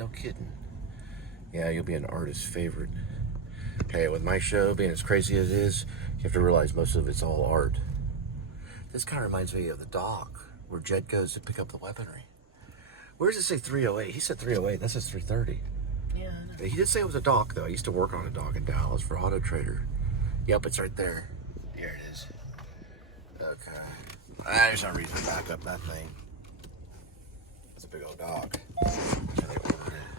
No kidding. Yeah, you'll be an artist's favorite. Okay, with my show being as crazy as it is, you have to realize most of it's all art. This kind of reminds me of the dock where Jed goes to pick up the weaponry. Where does it say 308? He said 308. That says 330. Yeah, I know. He did say it was a dock, though. I used to work on a dock in Dallas for Auto Trader. Yep, it's right there. Here it is. Okay. There's no reason to back up that thing. It's a big old dock.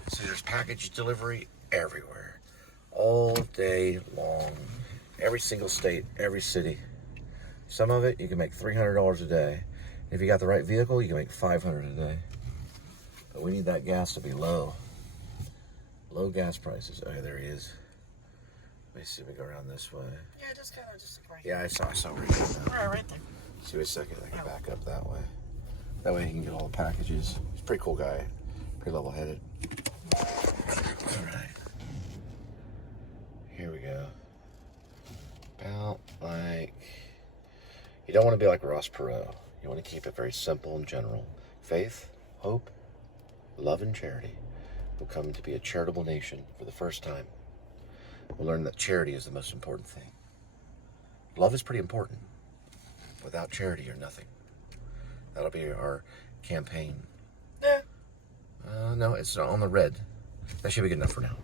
See, there's package delivery everywhere. All day long. Every single state, every city. Some of it, you can make $300 a day. If you got the right vehicle, you can make $500 a day. But we need that gas to be low. Low gas prices. Oh, there he is. Let me see if we go around this way. Yeah, just kind of just right. Yeah, I saw where you're going. Right there. See, wait a second. I can back up that way. That way he can get all the packages. He's a pretty cool guy. Pretty level-headed. All right. Here we go. About like... You don't want to be like Ross Perot. You want to keep it very simple and general. Faith, hope, love, and charity will come to be a charitable nation for the first time. We'll learn that charity is the most important thing. Love is pretty important. Without charity, you're nothing. That'll be our campaign. Yeah. No, it's on the red. That should be good enough for now.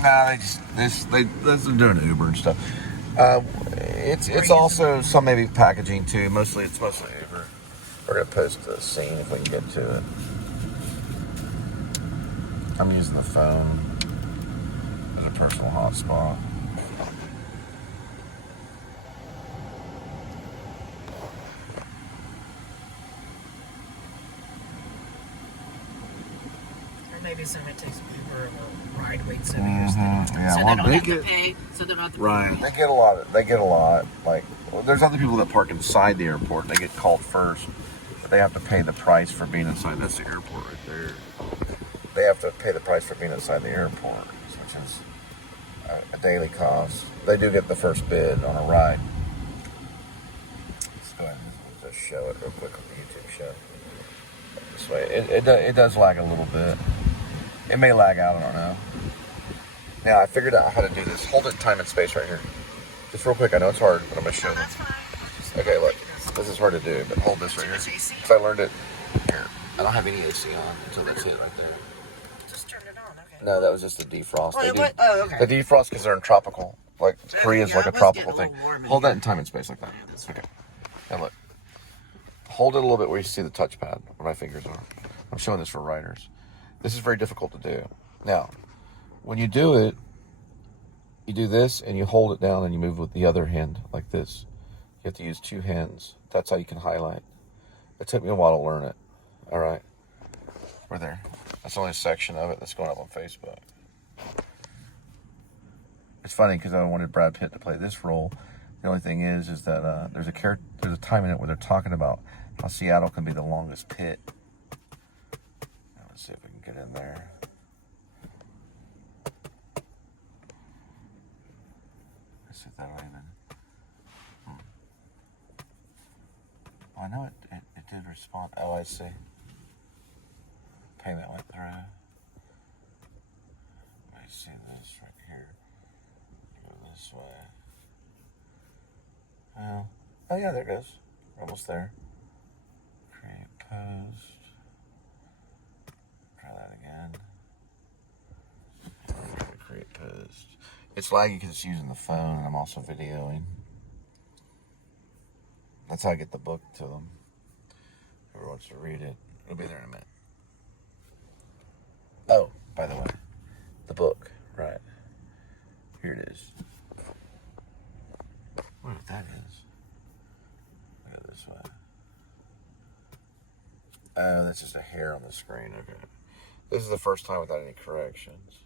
Nah, they're doing Uber and stuff. It's also some maybe packaging too. It's mostly Uber. We're gonna post the scene if we can get to it. I'm using the phone as a personal hotspot. Or maybe somebody takes Uber or ride weights over here. Yeah, So well, they don't they have to get- pay. So they don't have to Right. pay. They get a lot. Like, well, there's other people that park inside the airport. They get called first, but they have to pay the price for being inside. That's the airport right there. They have to pay the price for being inside the airport, which is a daily cost. They do get the first bid on a ride. Let's go ahead and just show it real quick on the YouTube show. This way, it does lag a little bit. It may lag out. I don't know. Now I figured out how to do this. Hold it in time and space right here. Just real quick. I know it's hard, but I'm gonna show No, you. that's fine. Okay, look. This is hard to do, but hold this right here. Because I learned it here. I don't have any AC on until that's it right there. Just turn it on, okay. No, that was just the defrost. Oh, They do- what? Oh, okay. The defrost because they're in tropical. Like Korea's yeah, like a it was tropical getting a thing. little warm in Hold that here. in time and space like that. Okay. Now look. Hold it a little bit where you see the touchpad where my fingers are. I'm showing this for writers. This is very difficult to do. Now, when you do it, You do this and you hold it down and you move with the other hand like this. You have to use 2 hands. That's how you can highlight. It took me a while to learn it. All right. We're there. That's only a section of it that's going up on Facebook. It's funny because I wanted Brad Pitt to play this role. The only thing is that there's a time in it where they're talking about how Seattle can be the longest pit. Now, let's see if we can get in there. Let's see if that'll even. Oh, I know it did respond. Oh, I see. Payment went through. Let me see this right here. Go this way. Oh yeah, there it goes. We're almost there. Create post. Try that again. Create post. It's laggy because it's using the phone and I'm also videoing. That's how I get the book to them. Whoever wants to read it, it'll be there in a minute. Oh, by the way, the book, right. Here it is. I wonder what that is. Look at this way. Oh, that's just a hair on the screen. Okay. This is the first time without any corrections.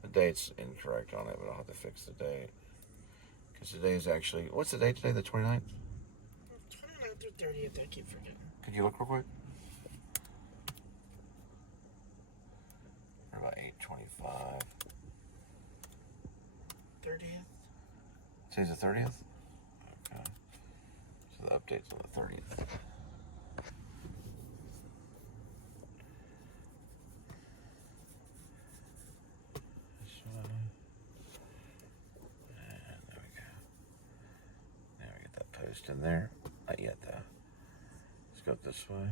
The date's incorrect on it, but I'll have to fix the date. Because today is actually, what's the date today? The 29th? 29th or 30th, I keep forgetting. Could you look real quick? We're about 8:25. 30th? Today's the 30th? Okay. So the update's on the 30th. This way. And there we go. Now we get that post in there. Not yet though. Let's go this way.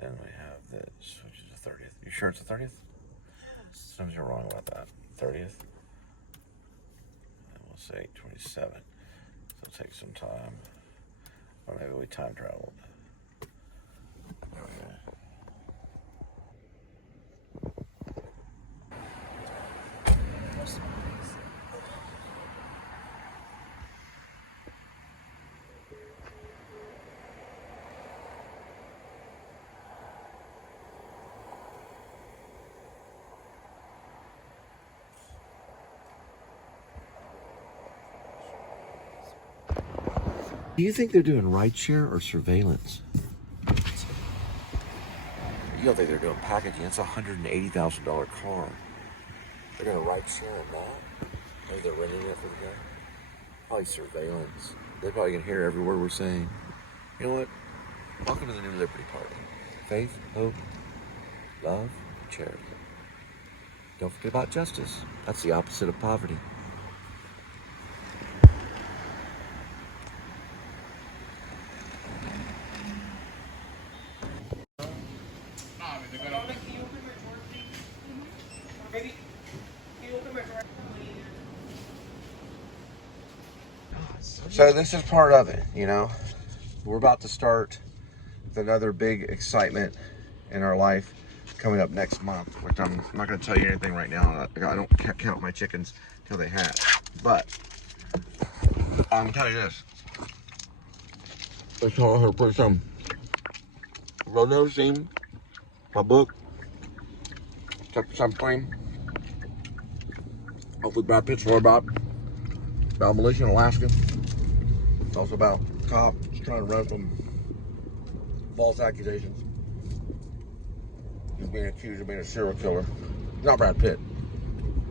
Then we have this, which is the 30th. You sure it's the 30th? Yes. Sometimes you're wrong about that. 30th. And we'll say 27. So it'll take some time. Or maybe we time traveled. There we go. Do you think they're doing rideshare or surveillance? You don't think they're doing packaging? It's a $180,000 car. They're gonna rideshare in that? Maybe they're renting it for the guy? Probably surveillance. They probably can hear every word we're saying. You know what? Welcome to the New Liberty Party. Faith, hope, love, charity. Don't forget about justice. That's the opposite of poverty. So this is part of it, you know. We're about to start with another big excitement in our life coming up next month, which I'm not going to tell you anything right now. I don't count my chickens till they hatch. But I'm going to tell you this. Let's tell her to put some rodeo scene, my book, something. Hopefully Brad Pitt's story about militia in Alaska. It's also about cops trying to run from false accusations. He's being accused of being a serial killer. Not Brad Pitt.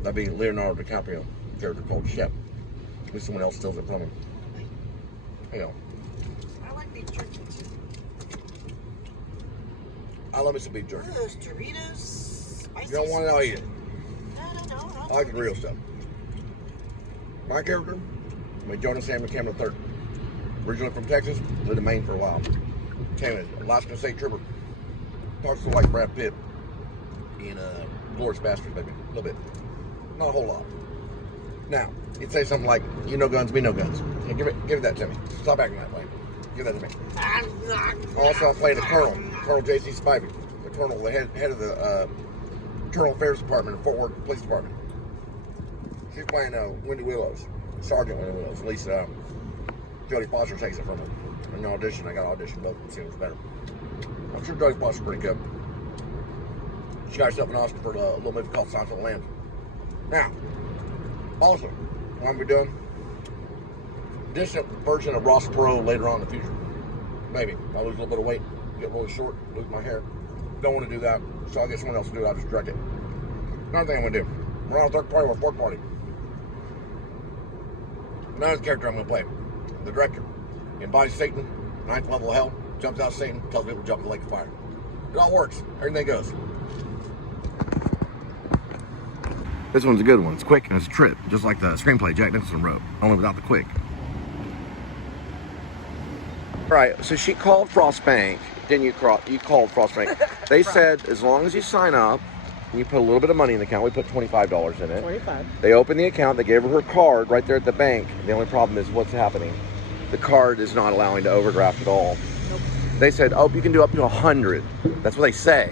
That'd be Leonardo DiCaprio, a character called Shep. At least someone else steals it from him. You know. I like beef jerky too. I love me some beef jerky. Those Doritos. Spicy. You don't want it, I'll eat it. No. I like the real stuff. My character, Jonas Samuel Cameron III. Originally from Texas, lived in Maine for a while. Came as Alaska State Trooper. Talks to like Brad Pitt in Glorious Bastards, maybe. A little bit. Not a whole lot. Now, you'd say something like, you know guns, me no guns. Yeah, give that to me. Stop acting that way. Give that to me. Also, I played a Colonel J.C. Spivey. The Colonel, the head of the Internal Affairs Department in Fort Worth Police Department. She's playing Wendy Willows, Sergeant Wendy Willows. At least Jodie Foster takes it from her. In the audition, I got auditioned both. See who's better. I'm sure Jodie Foster's pretty good. She got herself an Oscar for a little movie called Silence of the Lambs. Now, also, what I'm going to be doing, distant version of Ross Perot later on in the future. Maybe. I lose a little bit of weight, get really short, lose my hair. Don't want to do that, so I'll get someone else to do it. I'll just direct it. Another thing I'm going to do, we're on a third party or a fourth party. Another character I'm going to play, the director. He embodies Satan, 9th level of hell, jumps out of Satan, tells people to jump in the lake of fire. It all works. Everything goes. This one's a good one. It's quick and it's a trip, just like the screenplay Jack Nicholson wrote, only without the quick. All right, so she called Frost Bank. Didn't you? You called Frost Bank. They said as long as you sign up and you put a little bit of money in the account, we put $25 in it. 25. They opened the account. They gave her card right there at the bank. The only problem is what's happening. The card is not allowing to overdraft at all. Nope. They said, oh, you can do up to 100. That's what they say.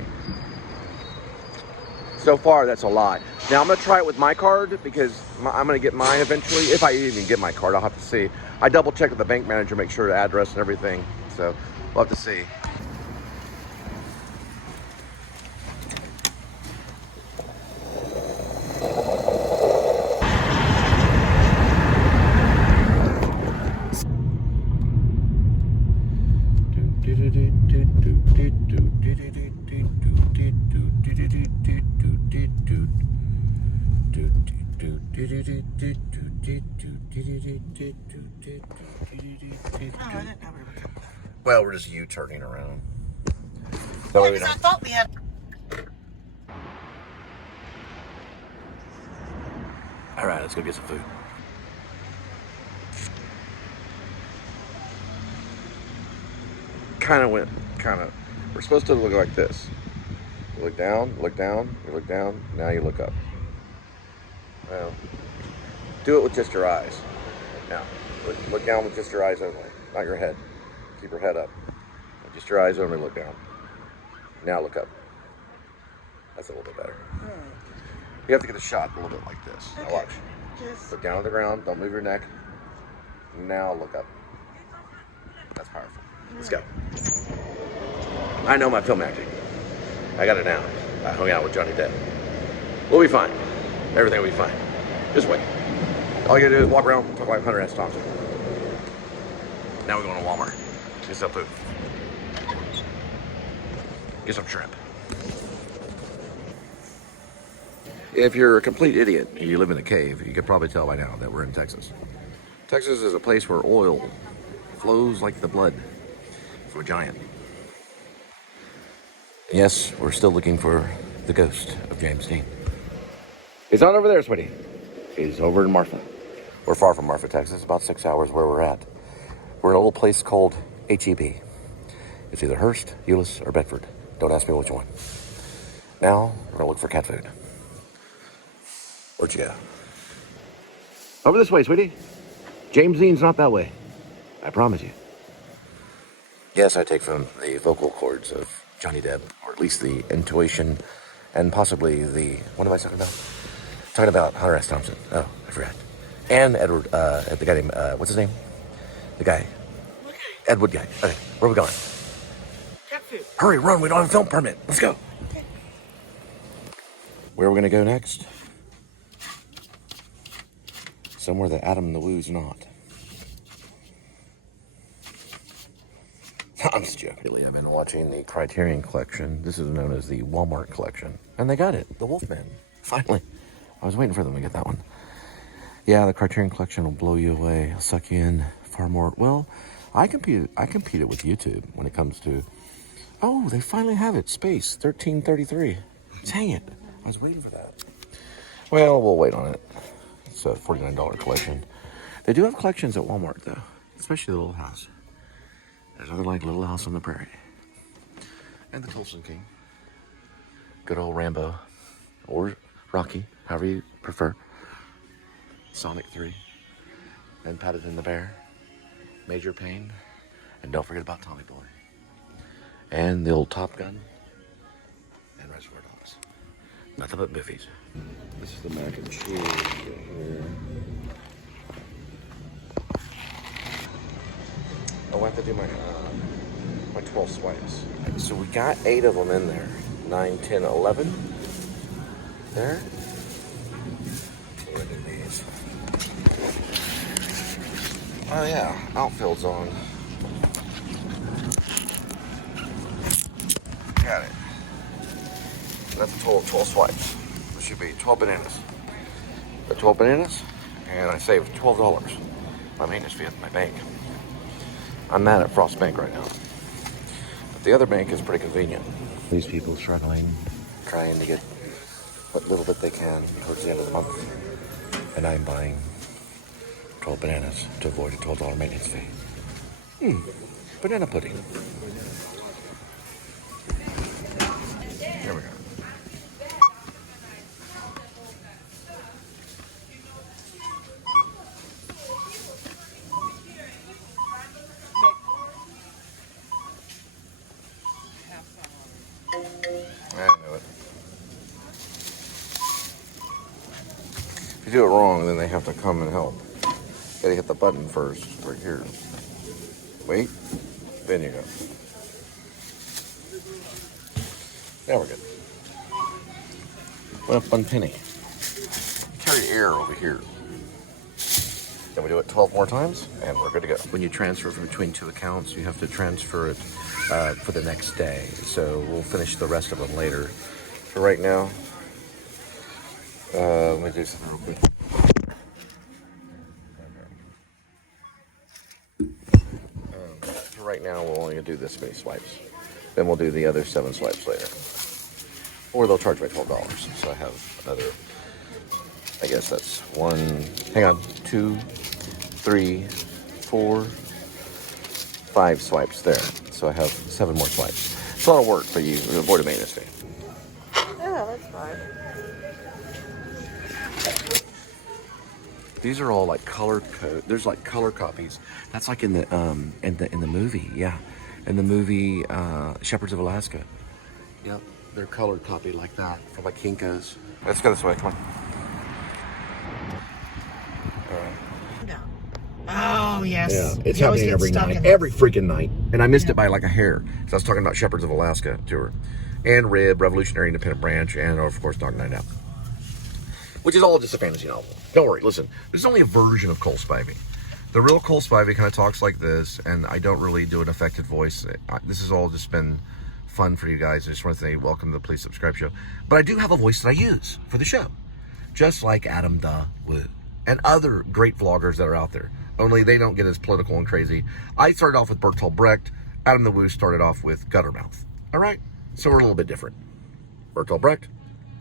So far, that's a lot. Now, I'm going to try it with my card because I'm going to get mine eventually. If I even get my card, I'll have to see. I double-checked with the bank manager, make sure the address and everything. So, we'll have to see. Well, we're just U-turning around. Well, because I thought we had... All right, let's go get some food. We're supposed to look like this. You look down, you look down, now you look up. Well, do it with just your eyes. Now, look down with just your eyes only, not your head. Keep your head up. Just your eyes only, look down. Now look up. That's a little bit better. You have to get a shot a little bit like this. Okay. Now watch. Just... Look down at the ground, don't move your neck. Now look up. That's powerful. Let's go. I know my film acting. I got it now. I hung out with Johnny Depp. We'll be fine. Everything will be fine. Just wait. All you gotta do is walk around, talk like Hunter S. Thompson. Now we're going to Walmart. Get some food. Get some shrimp. If you're a complete idiot and you live in a cave, you could probably tell by now that we're in Texas. Texas is a place where oil flows like the blood from a giant. Yes, we're still looking for the ghost of James Dean. He's not over there, sweetie. He's over in Marfa. We're far from Marfa, Texas, about 6 hours where we're at. We're in a little place called HEB. It's either Hearst, Euless, or Bedford. Don't ask me which one. Now, we're gonna look for cat food. Where'd you go? Over this way, sweetie. James Dean's not that way. I promise you. Yes, I take from the vocal cords of Johnny Depp, or at least the intuition, and possibly the, what am I talking about? Talking about Hunter S. Thompson. Oh, I forgot. And Edward, the guy named, what's his name? The guy. Okay. Edward guy. Okay, where are we going? Cat food. Hurry, run, we don't have a film permit. Let's go. Okay. Where are we gonna go next? Somewhere that Adam and the Woo's not. I'm just joking. Lately, I've been watching the Criterion Collection. This is known as the Walmart Collection. And they got it, the Wolfman. Finally. I was waiting for them to get that one. Yeah, the Criterion Collection will blow you away. It'll suck you in far more. Well, I compete it with YouTube when it comes to... Oh, they finally have it. Space 1333. Dang it. I was waiting for that. Well, we'll wait on it. It's a $49 collection. They do have collections at Walmart, though. Especially the Little House. There's other like Little House on the Prairie. And the Tulsa King. Good old Rambo. Or Rocky, however you prefer. Sonic 3. And Paddington the Bear. Major Payne. And don't forget about Tommy Boy. And the old Top Gun. And Reservoir Dogs. Nothing but biffies. This is the mac and cheese right here. I have to do my 12 swipes. So we got 8 of them in there. 9, 10, 11. There. What are these? Oh yeah, outfield's on. Got it. That's a total of 12 swipes. This should be 12 bananas. The 12 bananas, and I saved $12. My maintenance fee at my bank. I'm mad at Frost Bank right now. But the other bank is pretty convenient. These people struggling, trying to get what little bit they can towards the end of the month. And I'm buying 12 bananas to avoid a $12 maintenance fee. Banana pudding. Here we go. I knew it. If you do it wrong, then they have to come and help. Gotta hit the button first, right here. Wait, then you go. Now we're good. What a fun penny. Carry air over here. Then we do it 12 more times, and we're good to go. When you transfer from between 2 accounts, you have to transfer it for the next day. So we'll finish the rest of them later. For right now, let me do something real quick. For right now, we'll only do this many swipes. Then we'll do the other 7 swipes later. Or they'll charge me $12. So I have another, I guess that's 1, hang on, 2, 3, 4, 5 swipes there. So I have 7 more swipes. It's a lot of work, but you avoid a maintenance fee. Yeah, that's fine. These are all like color code. There's like color copies. That's like in the movie, yeah. In the movie Shepherds of Alaska. Yep, they're colored copied like that from like Kinko's. Let's go this way. Come on. All right. No. Oh yes. Yeah, it's You always happening get every stuck night, in every freaking night. And I missed it by like a hair. So I was talking about Shepherds of Alaska tour, and Rib, Revolutionary Independent Branch, and of course Dark Night Out, which is all just a fantasy novel. Don't worry, listen, this is only a version of Cole Spivey. The real Cole Spivey kind of talks like this, and I don't really do an affected voice. This has all just been fun for you guys. I just want to say welcome to the Please Subscribe show. But I do have a voice that I use for the show, just like Adam the Woo and other great vloggers that are out there. Only they don't get as political and crazy. I started off with Bertolt Brecht. Adam the Woo started off with Guttermouth. All right? So we're a little bit different. Bertolt Brecht,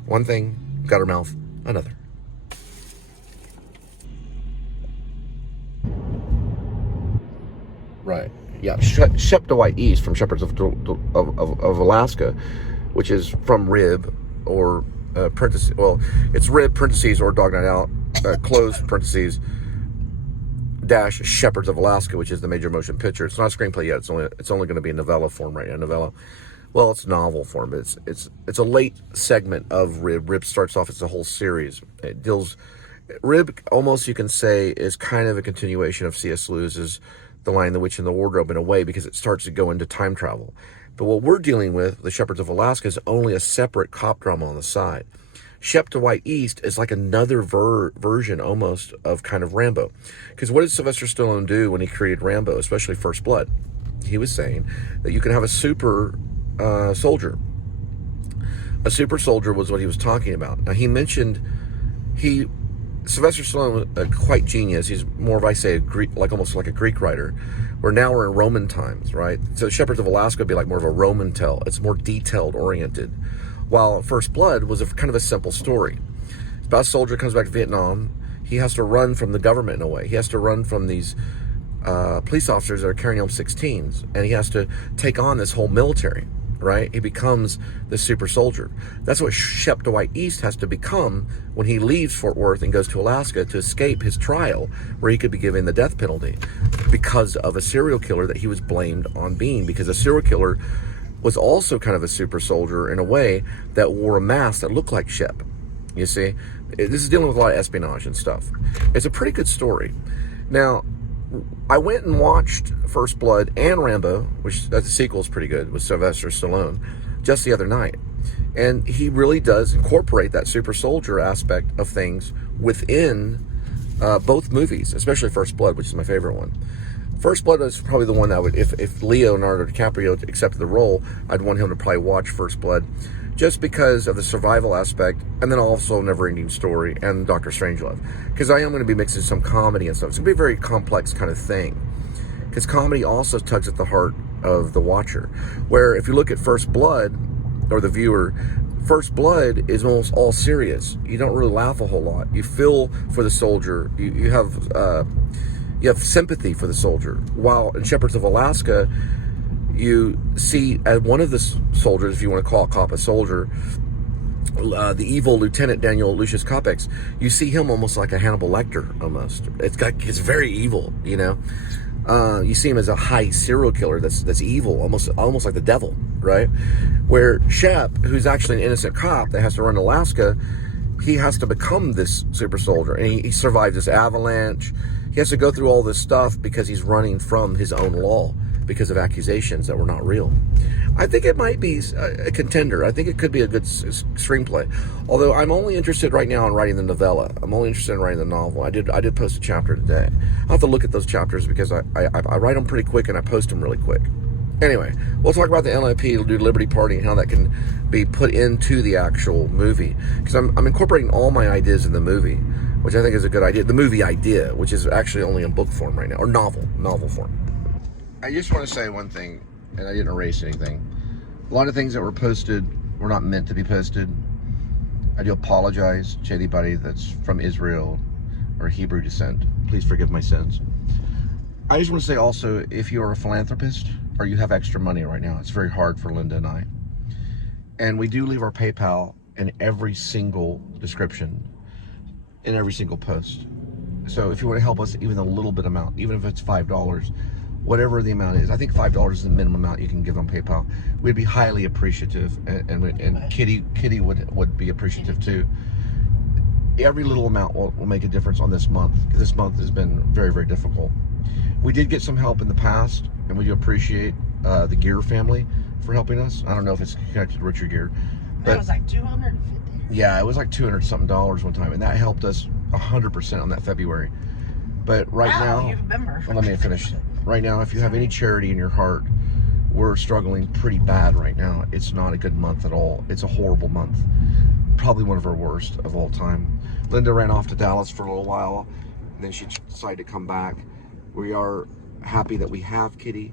one thing. Guttermouth, another. Right. Yeah. Shep Dwight East from Shepherds of Alaska, which is from Rib or parentheses. Well, it's Rib parentheses or Dog Night Out close parentheses dash Shepherds of Alaska, which is the major motion picture. It's not a screenplay yet. It's only going to be in novella form right now. Novella. Well, it's novel form, but it's a late segment of Rib. Rib starts off as a whole series. It deals. Rib almost you can say is kind of a continuation of C.S. Lewis's The Lion, the Witch, and the Wardrobe in a way, because it starts to go into time travel. But what we're dealing with, the Shepherds of Alaska, is only a separate cop drama on the side. Shep Dwight East is like another version almost of kind of Rambo. Because what did Sylvester Stallone do when he created Rambo, especially First Blood? He was saying that you can have a super soldier. A super soldier was what he was talking about. Now he mentioned Sylvester Stallone was quite genius. He's more of, I say, a Greek, like almost like a Greek writer. Where now we're in Roman times, right? So Shepherds of Alaska would be like more of a Roman tale. It's more detailed oriented. While First Blood was kind of a simple story. It's about a soldier comes back to Vietnam. He has to run from the government in a way. He has to run from these police officers that are carrying home 16s, and he has to take on this whole military. Right? He becomes the super soldier. That's what Shep Dwight East has to become when he leaves Fort Worth and goes to Alaska to escape his trial, where he could be given the death penalty because of a serial killer that he was blamed on being. Because a serial killer was also kind of a super soldier in a way that wore a mask that looked like Shep. You see, this is dealing with a lot of espionage and stuff. It's a pretty good story. Now, I went and watched First Blood and Rambo, which the sequel is pretty good with Sylvester Stallone, just the other night. And he really does incorporate that super soldier aspect of things within both movies, especially First Blood, which is my favorite one. First Blood is probably the one that would, if Leonardo DiCaprio accepted the role, I'd want him to probably watch First Blood, just because of the survival aspect, and then also Never-Ending Story and Dr. Strangelove. Because I am going to be mixing some comedy and stuff. It's going to be a very complex kind of thing. Because comedy also tugs at the heart of the watcher. Where if you look at First Blood, or the viewer, First Blood is almost all serious. You don't really laugh a whole lot. You feel for the soldier. You have sympathy for the soldier. While in Shepherds of Alaska, you see as one of the soldiers, if you want to call a cop a soldier, the evil Lieutenant Daniel Lucius Copex, you see him almost like a Hannibal Lecter, almost. It's very evil, you know. You see him as a high serial killer that's evil, almost like the devil, right? Where Shep, who's actually an innocent cop that has to run Alaska, he has to become this super soldier, and he survived this avalanche. He has to go through all this stuff because he's running from his own law because of accusations that were not real. I think it might be a contender. I think it could be a good screenplay. Although I'm only interested right now in writing the novella. I'm only interested in writing the novel. I did post a chapter today. I'll have to look at those chapters because I write them pretty quick and I post them really quick. Anyway, we'll talk about the NLIP, the Liberty Party, and how that can be put into the actual movie. Because I'm incorporating all my ideas in the movie, which I think is a good idea. The movie idea, which is actually only in book form right now, or novel form. I just want to say one thing, and I didn't erase anything. A lot of things that were posted were not meant to be posted. I do apologize to anybody that's from Israel or Hebrew descent. Please forgive my sins. I just want to say also, if you are a philanthropist or you have extra money right now, it's very hard for Linda and I. And we do leave our PayPal in every single description, in every single post. So if you want to help us even a little bit amount, even if it's $5, whatever the amount is, I think $5 is the minimum amount you can give on PayPal. We'd be highly appreciative, and Kitty would be appreciative too. Every little amount will make a difference on this month, because this month has been very, very difficult. We did get some help in the past, and we do appreciate the Gear family for helping us. I don't know if it's connected to Richard Gear, but It was like $250. yeah, it was like $200 something one time, and that helped us 100% on that February. But right now, You remember. well, let me finish. Right now, if you have any charity in your heart, we're struggling pretty bad right now. It's not a good month at all. It's a horrible month. Probably one of our worst of all time. Linda ran off to Dallas for a little while, and then she decided to come back. We are happy that we have Kitty.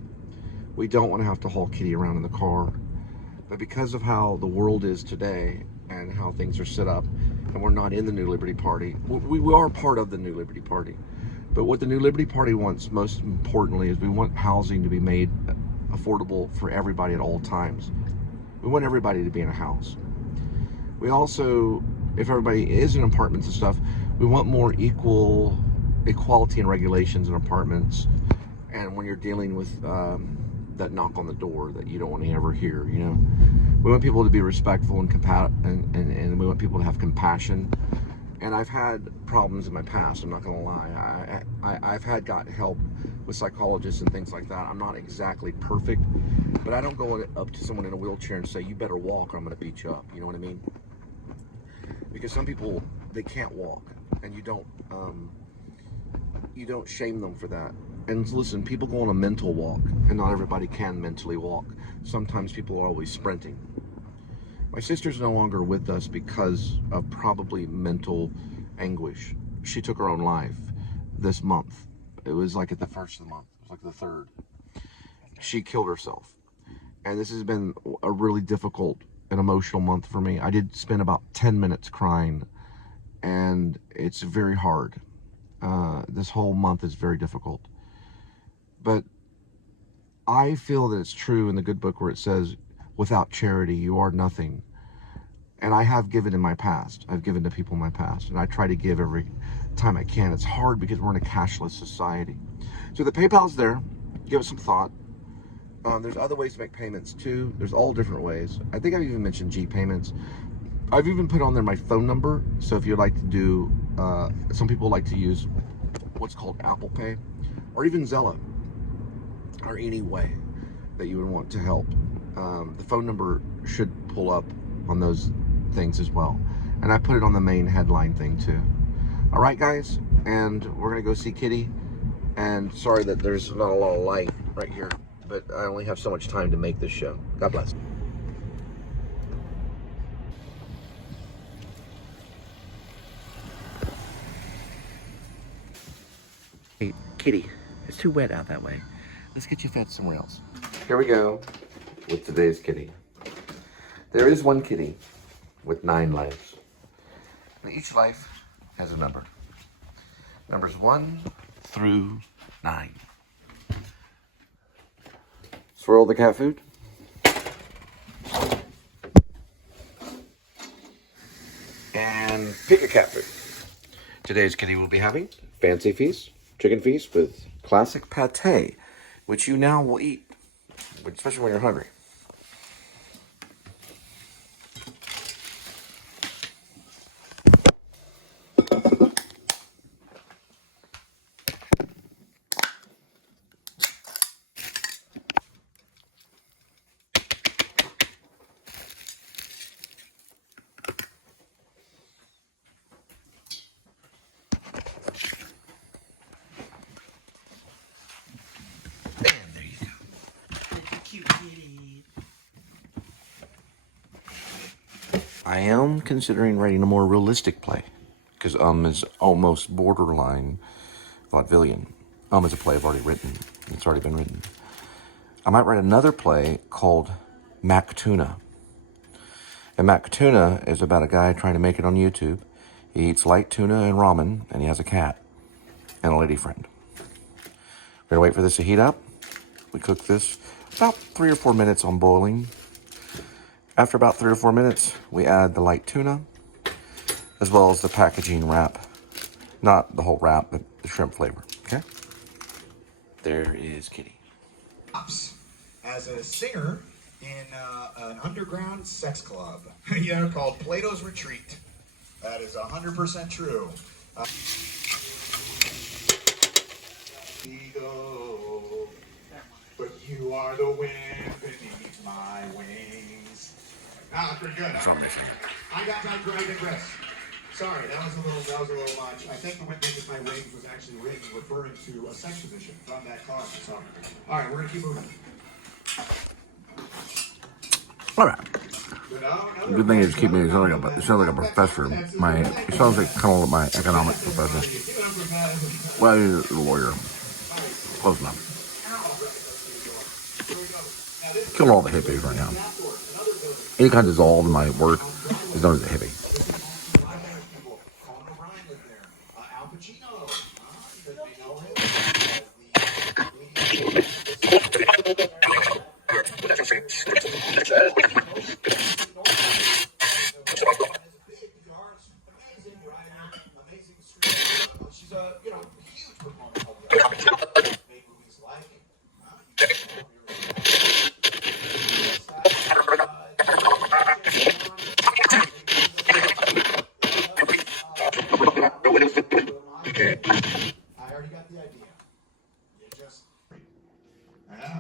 We don't want to have to haul Kitty around in the car. But because of how the world is today and how things are set up, and we're not in the New Liberty Party, we are part of the New Liberty Party. But what the New Liberty Party wants, most importantly, is we want housing to be made affordable for everybody at all times. We want everybody to be in a house. We also, if everybody is in apartments and stuff, we want more equality and regulations in apartments. And when you're dealing with that knock on the door that you don't want to ever hear, you know, we want people to be respectful and we want people to have compassion. And I've had problems in my past, I'm not gonna lie. I've got help with psychologists and things like that. I'm not exactly perfect, but I don't go up to someone in a wheelchair and say, you better walk or I'm gonna beat you up, you know what I mean? Because some people, they can't walk, and you don't shame them for that. And listen, people go on a mental walk, and not everybody can mentally walk. Sometimes people are always sprinting. My sister's no longer with us because of probably mental anguish. She took her own life this month. It was like at the first of the month. It was like the 3rd. She killed herself. And this has been a really difficult and emotional month for me. I did spend about 10 minutes crying, and it's very hard. This whole month is very difficult. But I feel that it's true in the good book where it says, without charity, you are nothing. And I have given in my past. I've given to people in my past. And I try to give every time I can. It's hard because we're in a cashless society. So the PayPal's there. Give it some thought. There's other ways to make payments too. There's all different ways. I think I've even mentioned G payments. I've even put on there my phone number. So if you'd like to do, some people like to use what's called Apple Pay or even Zelle, or any way that you would want to help. The phone number should pull up on those things as well. And I put it on the main headline thing too. All right, guys, and we're gonna go see Kitty. And sorry that there's not a lot of light right here, but I only have so much time to make this show. God bless. Hey, Kitty, it's too wet out that way. Let's get you fed somewhere else. Here we go with today's kitty. There is one kitty with 9 lives. And each life has a number. Numbers 1 through 9. Swirl the cat food. And pick a cat food. Today's kitty will be having fancy feast, chicken feast with classic pate, which you now will eat, especially when you're hungry. I am considering writing a more realistic play, because is almost borderline vaudevillian. Is a play I've already written. It's already been written. I might write another play called Mac Tuna. And Mac Tuna is about a guy trying to make it on YouTube. He eats light tuna and ramen, and he has a cat and a lady friend. We're gonna wait for this to heat up. We cook this about 3 or 4 minutes on boiling. After about 3 or 4 minutes, we add the light tuna, as well as the packaging wrap. Not the whole wrap, but the shrimp flavor, okay? There is Kitty. As a singer in an underground sex club, called Plato's Retreat. That is 100% true. Ego, but you are the wind beneath my wings. Pretty good. I digress. Sorry, that was a little much. I think the wind beneath my wings was actually written referring to a sex position from that car. So, all right, we're gonna keep moving. All right. The good thing is, keep me. It sounds like a professor. It sounds like kind of like my economics professor. Well, he's a lawyer. Close enough. Kill all the hippies right now. Any kind of dissolved in my work is known as a hippie. She's a huge proponent of the make movies like I already got the idea.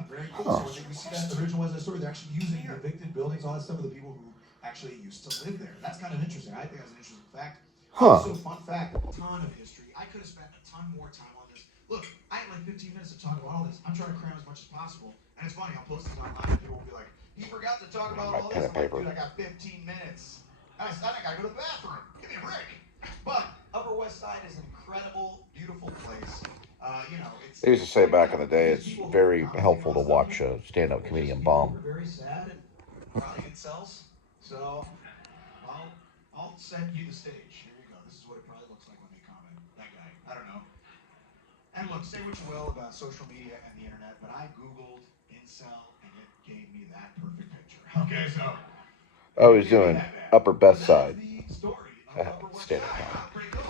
Very cool. So we see that the original was a story. They're actually using the evicted buildings, all that stuff of the people who actually used to live there. That's kind of interesting. I think that's an interesting fact. Also, fun fact, a ton of history. I could have spent a ton more time on this. Look, I had like 15 minutes to talk about all this. I'm trying to cram as much as possible. And it's funny, I'll post this online and people will be like, he forgot to talk about all this. I'm like, dude, I got 15 minutes. I think I go to the bathroom. Give me a break. But Upper West Side is an incredible, beautiful place. They used to say back in the day, it's very helpful to watch a stand-up comedian bomb. Very sad and probably it sells. So I'll send you the stage. Here you go. This is what it probably looks like when they comment. That guy. I don't know. And look, say what you will about social media and the internet, but I Googled incel and it gave me that perfect picture. Okay, so. Oh, he's doing Upper West Side. The story of Upper West Side. Pretty cool.